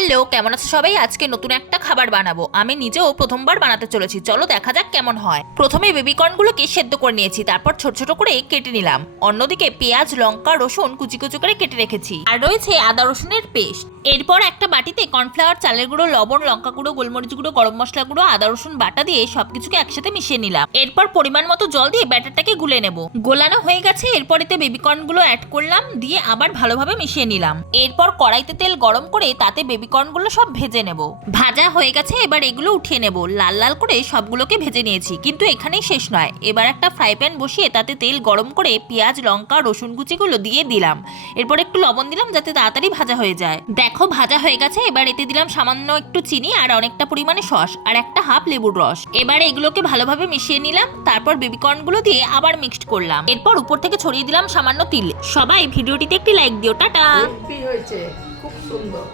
Hello, কেমন আছে সবাই? আজকে নতুন একটা খাবার বানাবো। আমি নিজেও প্রথমবার বানাতে চলেছি, চলো দেখা যাক কেমন হয়। প্রথমে বেবিকর্নগুলোকে সেদ্ধ করে নিয়েছি, তারপর ছোট ছোট করে কেটে নিলাম। অন্যদিকে পেঁয়াজ, লঙ্কা, রসুন কুচি কুচি করে কেটে রেখেছি, আর রয়েছে আদা রসুনের পেস্ট। এরপর একটা বাটিতে কর্নফ্লাওয়ার, চালের গুঁড়ো, লবণ, লঙ্কা গুঁড়ো, গোলমরিচ গুঁড়ো, গরম মশলা গুঁড়ো, আদা রসুন বাটা দিয়ে সবকিছুকে একসাথে মিশিয়ে নিলাম। এরপর পরিমাণ মতো জল দিয়ে ব্যাটারটাকে গুলে নেব। গোলানো হয়ে গেছে, এরপর এতে বেবিকর্নগুলো অ্যাড করলাম, দিয়ে আবার ভালোভাবে মিশিয়ে নিলাম। এরপর কড়াইতে তেল গরম করে তাতে বেবিকর্নগুলো সব ভেজে নেব। ভাজা হয়ে গেছে, এবার এগুলো উঠিয়ে নেব। লাল লাল করে সবগুলোকে ভেজে নিয়েছি, কিন্তু এখানেই শেষ নয়। এবার একটা ফ্রাই প্যান বসিয়ে তাতে তেল গরম করে পেঁয়াজ, লঙ্কা, রসুন কুচিগুলো দিয়ে দিলাম। এরপর একটু লবণ দিলাম যাতে তাড়াতাড়ি ভাজা হয়ে যায়। দেখো ভাজা হয়ে গেছে, এবার এতে দিলাম সামান্য একটু চিনি আর অনেকটা পরিমাণে সস আর একটা হাফ লেবুর রস। এবার এগুলোকে ভালোভাবে মিশিয়ে নিলাম, তারপর বেবিকর্নগুলো দিয়ে আবার মিক্সড করলাম। এরপর উপর থেকে ছড়িয়ে দিলাম সামান্য তিল। সবাই ভিডিওটিতে একটি লাইক দিও। টাটা। হয়েছে, খুব সুন্দর।